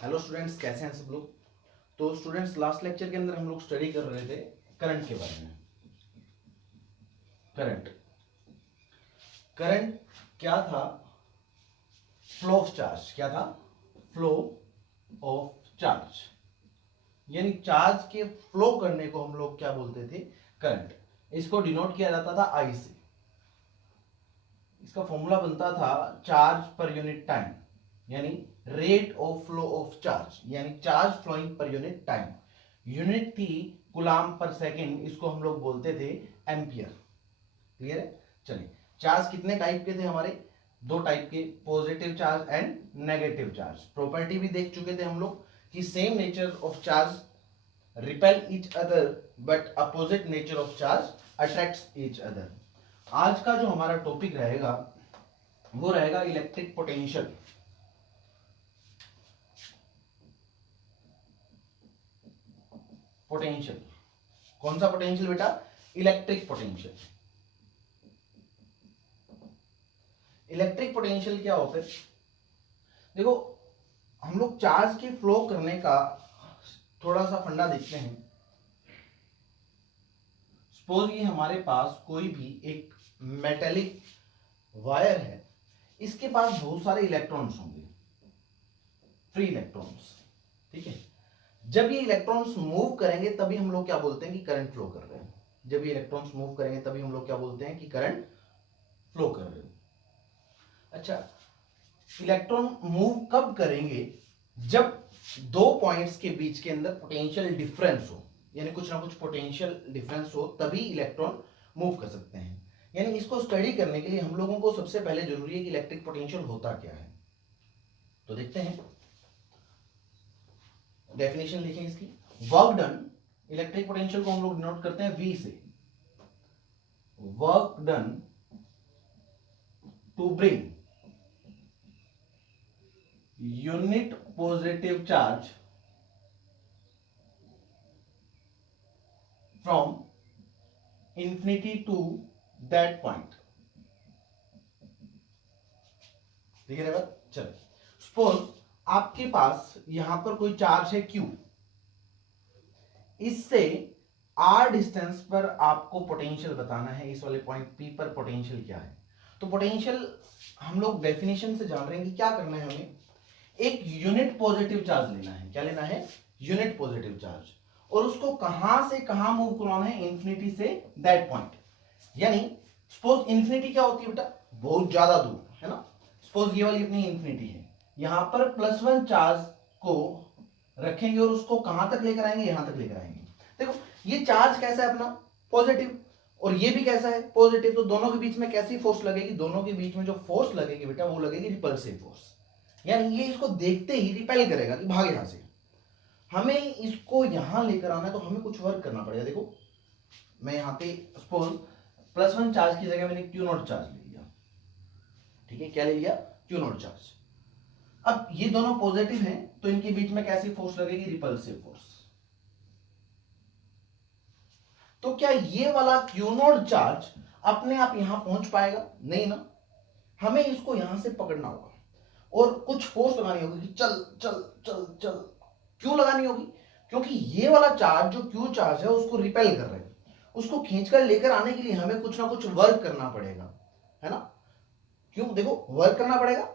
Hello students, कैसे हैं सब लोग। तो स्टूडेंट्स, लास्ट लेक्चर के अंदर हम लोग स्टडी कर रहे थे करंट के बारे में। करंट करंट क्या था? Flow of charge. क्या था? Flow of charge. यानी चार्ज के फ्लो करने को हम लोग क्या बोलते थे? करंट। इसको डिनोट किया जाता था आई से। इसका फॉर्मूला बनता था चार्ज पर यूनिट टाइम, यानी rate of flow of charge, यानी charge flowing per unit time. Unit थी कूलाम पर सेकंड, इसको हम लोग बोलते थे एम्पियर। क्लियर है? चलिए, चार्ज कितने टाइप के थे हमारे? दो टाइप के, positive charge and negative charge. Property भी देख चुके थे हम लोग कि same nature of charge repel each other but opposite nature of charge attracts each other. आज का जो हमारा टॉपिक रहेगा वो रहेगा इलेक्ट्रिक पोटेंशियल। पोटेंशियल कौन सा पोटेंशियल बेटा? Electric potential. इलेक्ट्रिक पोटेंशियल क्या होता है? देखो, हम लोग चार्ज के फ्लो करने का थोड़ा सा फंडा देखते हैं। सपोज ये हमारे पास कोई भी एक मेटेलिक वायर है, इसके पास बहुत सारे इलेक्ट्रॉन्स होंगे, फ्री इलेक्ट्रॉन्स। ठीक है, जब ये इलेक्ट्रॉन्स मूव करेंगे तभी हम लोग क्या बोलते हैं कि करंट फ्लो कर रहे हैं। जब ये इलेक्ट्रॉन्स मूव करेंगे तभी हम लोग क्या बोलते हैं कि करंट फ्लो कर रहे हैं। अच्छा, इलेक्ट्रॉन मूव कब करेंगे? जब दो पॉइंट्स के बीच के अंदर पोटेंशियल डिफरेंस हो, यानी कुछ ना कुछ पोटेंशियल डिफरेंस हो, तभी इलेक्ट्रॉन मूव कर सकते हैं। यानी इसको स्टडी करने के लिए हम लोगों को सबसे पहले जरूरी है कि इलेक्ट्रिक पोटेंशियल होता क्या है। तो देखते हैं, डेफिनेशन लिखें इसकी। वर्क डन, इलेक्ट्रिक पोटेंशियल को हम लोग डिनोट करते हैं V से। Work done to bring unit positive charge from infinity to that point. ठीक है बात? चलो, सपोज आपके पास यहां पर कोई चार्ज है Q, इससे R डिस्टेंस पर आपको पोटेंशियल बताना है। इस वाले पॉइंट P पर पोटेंशियल क्या है? तो पोटेंशियल हम लोग डेफिनेशन से जान रहे हैं कि क्या करना है हमें, एक यूनिट पॉजिटिव चार्ज लेना है। क्या लेना है? Unit positive charge. और उसको कहां से कहां मूव करवाना है? Infinity say that point. यानी सपोज इंफिनिटी क्या होती है बेटा? बहुत ज्यादा दूर, है ना। सपोज ये वाली अपनी इंफिनिटी है, यहां पर +1 चार्ज को रखेंगे और उसको कहां तक लेकर आएंगे? यहां तक लेकर आएंगे। देखो, ये चार्ज कैसा है अपना? पॉजिटिव, और ये भी कैसा है? पॉजिटिव। तो दोनों के बीच में कैसी फोर्स लगेगी? दोनों के बीच में जो फोर्स लगेगी बेटा, वो लगेगी रिपल्सिव फोर्स। यानी ये इसको देखते ही रिपेल करेगा कि भाग यहां से। हमें इसको यहां लेकर आना है, तो हमें कुछ वर्क करना पड़ेगा। देखो, मैं यहां पे सपोज +1 चार्ज की जगह मैंने Q0 चार्ज ले लिया। ठीक है, क्या ले लिया? Q0 charge. अब ये दोनों पॉजिटिव हैं, तो इनके बीच में कैसी फोर्स लगेगी? Repulsive force. तो क्या ये वाला Q0 चार्ज अपने आप यहां पहुंच पाएगा? नहीं ना। हमें इसको यहां से पकड़ना होगा और कुछ फोर्स लगानी होगी कि चल चल चल चल। क्यों लगानी होगी? क्योंकि ये वाला चार्ज जो Q चार्ज है उसको रिपेल कर रहे हैं, उसको खींचकर लेकर आने के लिए हमें कुछ ना कुछ वर्क करना पड़ेगा, है ना। क्यों? देखो, वर्क करना पड़ेगा।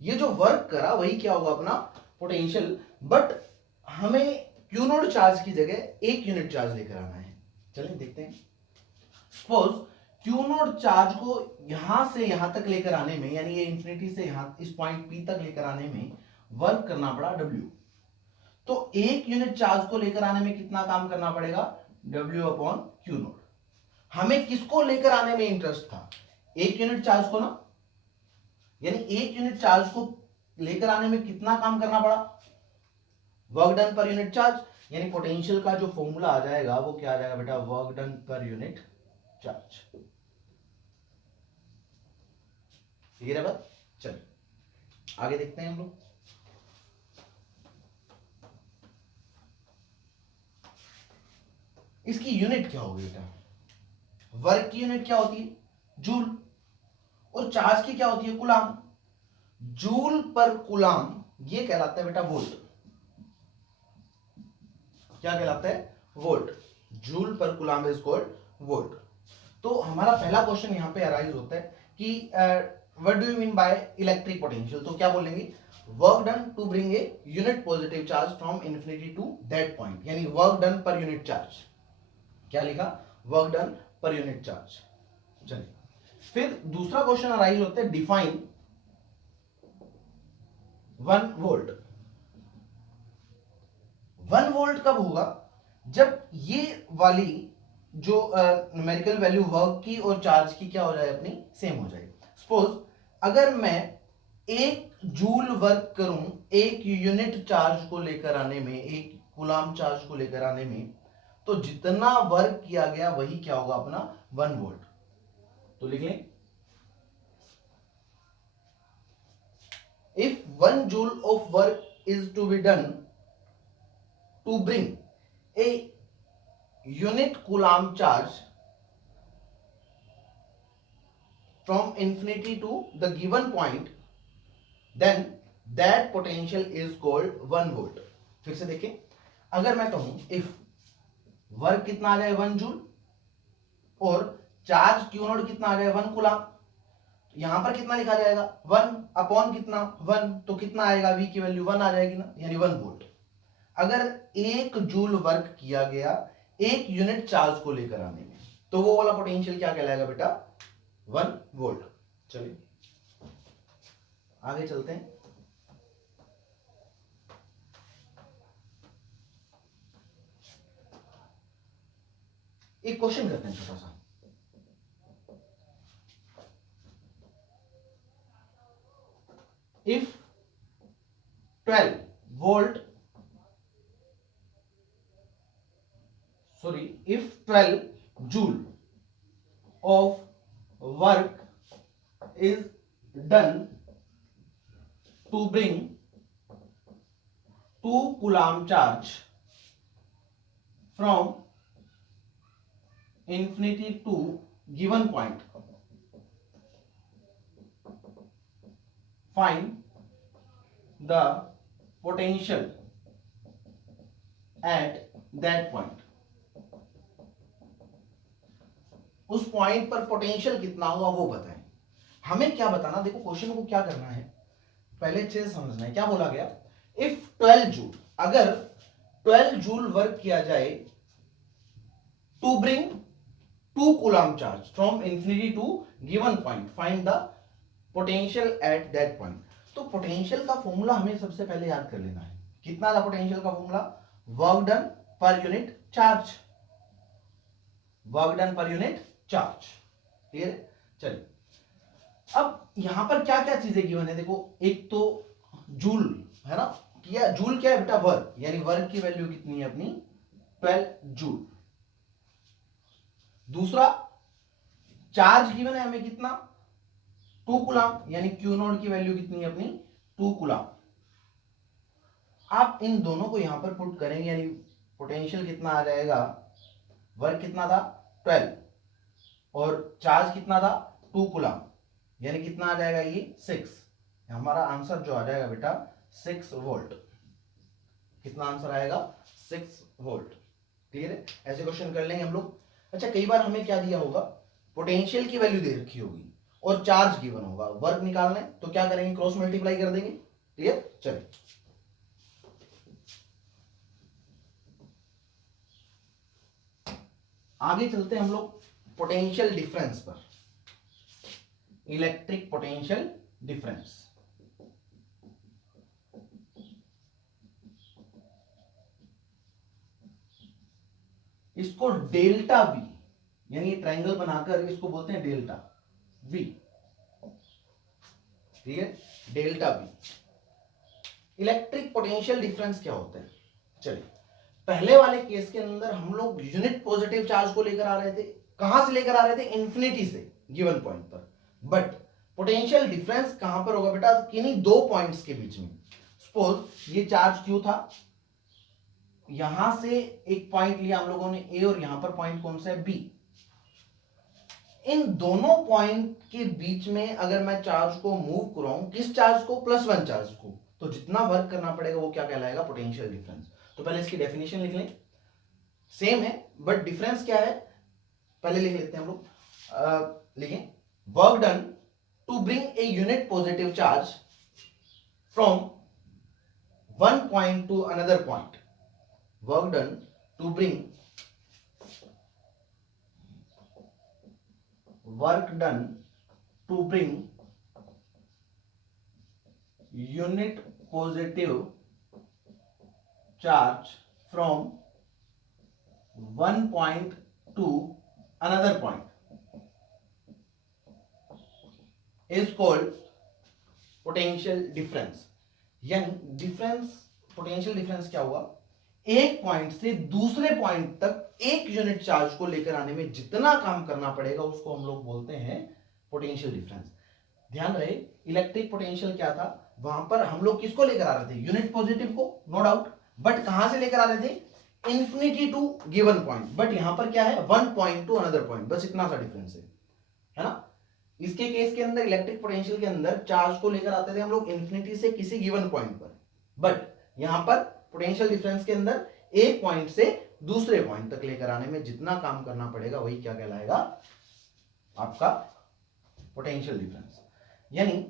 ये जो वर्क करा वही क्या होगा? अपना पोटेंशियल। बट हमें Q0 चार्ज की जगह 1 यूनिट चार्ज लेकर आना है। चलिए देखते हैं। सपोज Q0 चार्ज को यहां से यहां तक लेकर आने में, यानी ये इंफिनिटी से यहां इस पॉइंट P तक लेकर आने में वर्क करना पड़ा W। तो 1 यूनिट चार्ज को लेकर आने में कितना काम करना पड़ेगा? W/Q0। हमें किसको लेकर आने में इंटरेस्ट था? 1 यूनिट चार्ज को ना। यानी 1 यूनिट चार्ज को लेकर आने में कितना काम करना पड़ा? Work done per unit charge. यानी पोटेंशियल का जो फॉर्मूला आ जाएगा वो क्या आ जाएगा बेटा? Work done per unit charge. ठीक है बात? चलिए आगे देखते हैं हम लोग। इसकी यूनिट क्या होगी बेटा? वर्क की यूनिट क्या होती है? जूल। और चार्ज की क्या होती है? कूलाम। जूल पर कूलाम ये कहलाता है बेटा वोल्ट। क्या कहलाता है? वोल्ट। जूल पर कूलम्ब इज कॉल्ड वोल्ट। तो हमारा पहला क्वेश्चन यहाँ पे अराइज होता है कि what do you mean by electric potential? तो क्या बोलेंगे? Work done to bring a unit positive charge from infinity to that point, यानी work done per unit charge. क्या लिखा? Work done per unit charge. चलिए, फिर दूसरा क्वेश्चन अराइज होता है, डिफाइन 1 वोल्ट। 1 वोल्ट कब होगा? जब ये वाली जो न्यूमेरिकल वैल्यू वर्क की और चार्ज की क्या हो जाए? अपनी सेम हो जाए। सपोज अगर मैं 1 जूल वर्क करूं एक यूनिट चार्ज को लेकर आने में, एक कूलम्ब चार्ज को लेकर आने में, तो जितना वर्क किया गया वही क्या होगा? अपना 1 वोल्ट। तो लिख लें, if 1 joule of work is to be done to bring a unit coulomb charge from infinity to the given point, then that potential is called 1 volt। फिर से देखें, अगर मैं कहूं if वर्क कितना आ जाए? 1 जूल, और चार्ज क्यू नॉट कितना आ जाए? 1 कूलम्ब। यहां पर कितना लिखा जाएगा? 1 अपॉन कितना? 1, तो कितना आएगा? v की वैल्यू 1 आ जाएगी ना, यानी 1 वोल्ट। अगर 1 जूल वर्क किया गया एक यूनिट चार्ज को लेकर आने में, तो वो वाला पोटेंशियल क्या कहलाएगा बेटा? 1 वोल्ट। चलिए आगे चलते हैं। एक क्वेश्चन करते हैं छोटा सा। if 12 volt, if 12 joule of work is done to bring 2 coulomb charge from infinity to given point, find the potential at that point। उस पॉइंट पर पोटेंशियल कितना होगा वो बताएं। हमें क्या बताना? देखो क्वेश्चन को क्या करना है, पहले अच्छे से समझना है। क्या बोला गया? इफ 12 जूल, अगर 12 जूल वर्क किया जाए to bring 2 coulomb charge from infinity to given point, find the potential at that point. तो पोटेंशियल का फॉर्मूला हमें सबसे पहले याद कर लेना है। कितना था पोटेंशियल का formula? Work done per unit charge. Work done per unit charge. Clear है? चलिए, अब यहां पर क्या क्या चीजें गिवन है? देखो, एक तो जूल है ना, किया जूल क्या है बेटा? वर्क, यानी वर्क की वैल्यू कितनी है अपनी? 12 जूल। दूसरा, चार्ज गिवन है हमें कितना? 2 कूलम्ब, यानी क्यू नॉट की वैल्यू कितनी है अपनी? 2 कूलम्ब। आप इन दोनों को यहां पर पुट करेंगे, यानी पोटेंशियल कितना आ जाएगा? वर्क कितना था? 12, और चार्ज कितना था? 2 कूलम्ब, यानी कितना आ जाएगा? ये 6। हमारा आंसर जो आ जाएगा बेटा 6 वोल्ट। कितना आंसर आएगा? 6 वोल्ट। क्लियर है? ऐसे क्वेश्चन कर लेंगे हम लोग। अच्छा, कई बार हमें क्या दिया होगा? पोटेंशियल की वैल्यू दे रखी होगी और चार्ज गिवन होगा, वर्क निकालना है, तो क्या करेंगे? क्रॉस मल्टीप्लाई कर देंगे। क्लियर? चलिए आगे चलते हैं हम लोग पोटेंशियल डिफरेंस पर। Electric potential difference. इसको डेल्टा वी, यानी ट्रायंगल बनाकर इसको बोलते हैं डेल्टा वी। ठीक है? Delta we. Electric potential difference क्या होता है? चलिए, पहले वाले केस के अंदर हम लोग यूनिट पॉजिटिव चार्ज को लेकर आ रहे थे। कहां से लेकर आ रहे थे? इंफिनिटी से गिवन पॉइंट पर। बट पोटेंशियल डिफरेंस कहां पर होगा बेटा? किन्हीं दो पॉइंट्स के बीच में। सपोज ये चार्ज क्यू था, यहां से एक पॉइंट लिया हम लोगों ने ए, और यहां पर पॉइंट कौन सा है? बी। इन दोनों पॉइंट के बीच में अगर मैं चार्ज को मूव कराऊं, किस चार्ज को? +1 चार्ज को, तो जितना वर्क करना पड़ेगा वो क्या कहलाएगा? Potential difference. तो पहले इसकी डेफिनेशन लिख लें। सेम है बट डिफरेंस क्या है, पहले लिख लेते हैं हम लोग। लिखें work done to bring a unit positive charge from one point to another point. Work done to bring work done to bring unit positive charge from one point to another point is called potential difference। यानी difference, potential difference क्या हुआ, एक point से दूसरे point तक एक unit charge को लेकर आने में जितना काम करना पड़ेगा उसको हम लोग बोलते हैं पोटेंशियल डिफरेंस। ध्यान रहे इलेक्ट्रिक पोटेंशियल क्या था, वहां पर हम लोग किसको लेकर आ रहे थे, यूनिट पॉजिटिव को, नो डाउट, बट कहां से लेकर आ रहे थे, infinity to given point, but यहां पर क्या है, one point to another point, बस इतना सा डिफरेंस है ना। इसके केस के अंदर इलेक्ट्रिक पोटेंशियल के अंदर चार्ज को लेकर आते थे हम लोग इंफिनिटी से किसी गिवन पॉइंट पर, बट यहां पर पोटेंशियल डिफरेंस के अंदर एक पॉइंट से दूसरे पॉइंट तक लेकर आने में जितना काम करना पड़ेगा वही क्या कहलाएगा, आपका पोटेंशियल डिफरेंस, यानी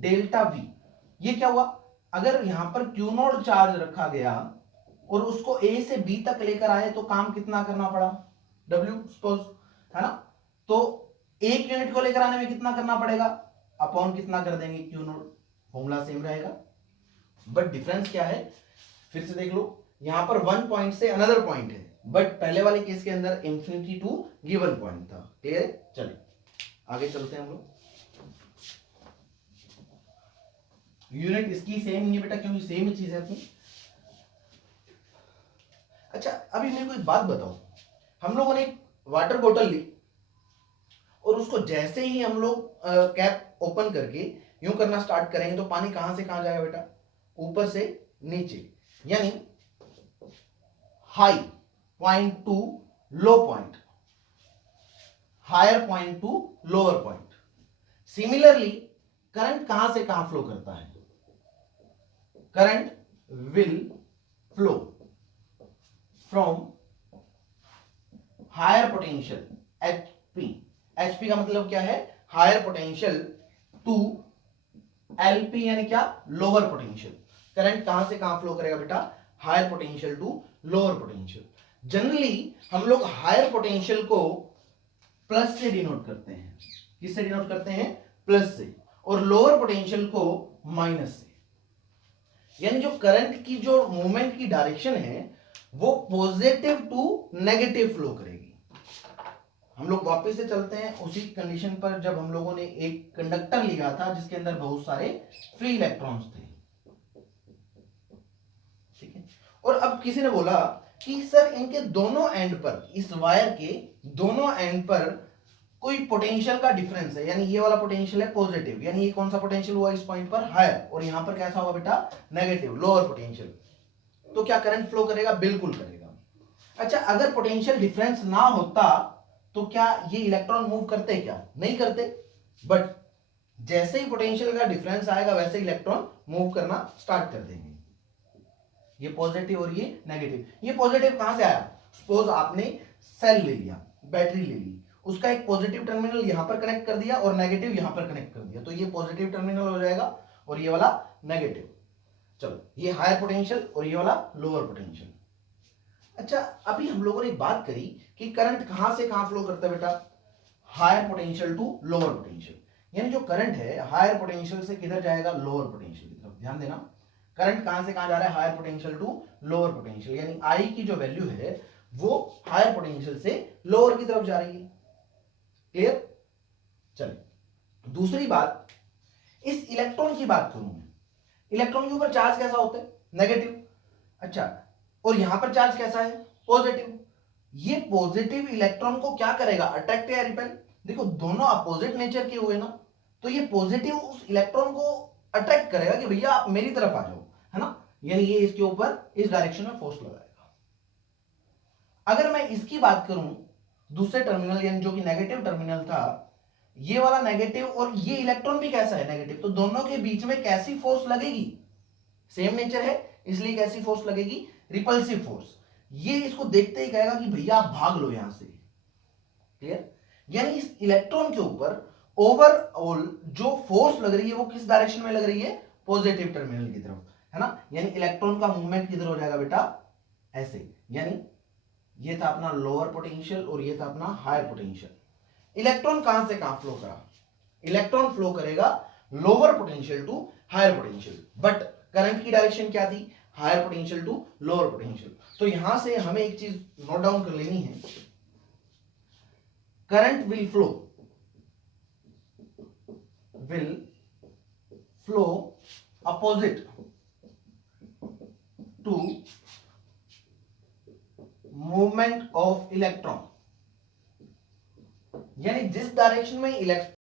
डेल्टा वी। ये क्या हुआ, अगर यहां पर क्यू नॉट चार्ज रखा गया और उसको ए से बी तक लेकर आए तो काम कितना करना पड़ा, डब्ल्यू सपोज, है ना। तो एक यूनिट को लेकर आने में कितना करना पड़ेगा, अपॉन कितना कर देंगे क्यू नॉट, फॉर्मूला सेम रहेगा, बट डिफरेंस क्या है, फिर से देख लो, यहां पर वन पॉइंट से अनदर पॉइंट है, बट पहले वाले केस के अंदर इंफिनिटी टू गिवन पॉइंट था। क्लियर है, चलिए आगे चलते हैं हम लोग। यूनिट इसकी सेम नहीं है बेटा, क्योंकि सेम ही चीज है अपनी। अच्छा अभी मेरे को एक बात बताओ, हम लोगों ने एक वाटर बोतल ली और उसको जैसे ही हम लोग कैप ओपन करके यूं करना स्टार्ट करेंगे तो पानी कहां से कहां जाएगा बेटा, ऊपर से नीचे, यानी high point to low point, higher point to lower point. Similarly current कहां से कहां फ्लो करता है, current will flow from higher potential HP, HP का मतलब क्या है, हायर पोटेंशियल, टू एलपी यानी क्या, लोअर पोटेंशियल। करंट कहां से कहां फ्लो करेगा बेटा, higher potential to lower potential. Generally हम लोग हायर पोटेंशियल को प्लस से डिनोट करते हैं, किससे डिनोट करते हैं, प्लस से, और लोअर पोटेंशियल को माइनस से। यानी जो करंट की जो मूवमेंट की डायरेक्शन है वो पॉजिटिव टू नेगेटिव फ्लो करेगी। हम लोग वापस से चलते हैं उसी कंडीशन पर जब हम लोगों ने एक कंडक्टर लिया था जिसके अंदर बहुत सारे फ्री इलेक्ट्रॉन्स थे, ठीक है। और अब किसी ने बोला कि सर इनके दोनों एंड पर, इस वायर के दोनों एंड पर कोई पोटेंशियल का डिफरेंस है, यानी ये वाला पोटेंशियल है पॉजिटिव, यानी ये कौन सा पोटेंशियल हुआ इस पॉइंट पर, हायर, और यहां पर कैसा हुआ बेटा, नेगेटिव, लोअर पोटेंशियल, तो क्या करंट फ्लो करेगा, बिल्कुल करेगा। अच्छा अगर पोटेंशियल डिफरेंस ना होता तो क्या ये इलेक्ट्रॉन मूव करते, क्या नहीं करते, बट जैसे ही पोटेंशियल का डिफरेंस आएगा वैसे इलेक्ट्रॉन मूव करना स्टार्ट कर देंगे, ये पॉजिटिव और ये नेगेटिव। ये पॉजिटिव कहां से आया, सपोज आपने सेल ले लिया, बैटरी ले ली, उसका एक पॉजिटिव टर्मिनल यहां पर कनेक्ट कर दिया और नेगेटिव यहां पर कनेक्ट कर दिया, तो ये पॉजिटिव टर्मिनल हो जाएगा और ये वाला नेगेटिव। चलो ये हायर पोटेंशियल और ये वाला लोअर पोटेंशियल। अच्छा अभी हम लोगों ने बात करी कि करंट कहां से कहां फ्लो करता है बेटा, higher potential to lower potential, यानी जो करंट है हायर पोटेंशियल से किधर जाएगा, लोअर पोटेंशियल की तरफ। ध्यान देना, करंट कहां से कहां जा रहा है, higher potential to lower potential, यानी आई की जो वैल्यू है वो हायर पोटेंशियल से लोअर की तरफ जा रही है। क्लियर, चलिए दूसरी बात, इस इलेक्ट्रॉन की बात करूं मैं, इलेक्ट्रॉन के ऊपर चार्ज कैसा होता है, नेगेटिव। अच्छा और यहां पर चार्ज कैसा है, पॉजिटिव। ये पॉजिटिव इलेक्ट्रॉन को क्या करेगा, अट्रैक्ट या रिपेल, देखो दोनों अपोजिट नेचर के हुए ना, तो ये पॉजिटिव उस इलेक्ट्रॉन को अट्रैक्ट करेगा कि भैया आप मेरी तरफ आ जाओ, है ना, यानी ये इसके ऊपर इस डायरेक्शन में फोर्स लगाएगा। अगर मैं इसकी बात करूं, दूसरे टर्मिनल यानी जो कि नेगेटिव टर्मिनल था, ये वाला नेगेटिव और ये इलेक्ट्रॉन भी कैसा है, नेगेटिव, तो दोनों के बीच में कैसी फोर्स लगेगी, सेम नेचर है इसलिए कैसी फोर्स लगेगी, रिपल्सिव फोर्स। ये इसको देखते ही कहेगा कि भैया आप भाग लो यहां से। क्लियर? यानी इस इलेक्ट्रॉन के ऊपर ओवरऑल जो फोर्स लग रही है वो किस डायरेक्शन में लग रही है? पॉजिटिव टर्मिनल की तरफ, है ना। यानी इलेक्ट्रॉन का मूवमेंट किधर हो जाएगा बेटा? ऐसे। यानी ये था अपना लोअर पोटेंशियल और ये था अपना हायर पोटेंशियल। इलेक्ट्रॉन कहां से कहां फ्लो करा? इलेक्ट्रॉन फ्लो करेगा lower potential to higher potential, but current की डायरेक्शन क्या थी? Higher potential to lower potential. तो यहां से हमें एक चीज नोट डाउन कर लेनी है, current will flow opposite to movement of electron. यानी जिस डायरेक्शन में इलेक्ट्रॉन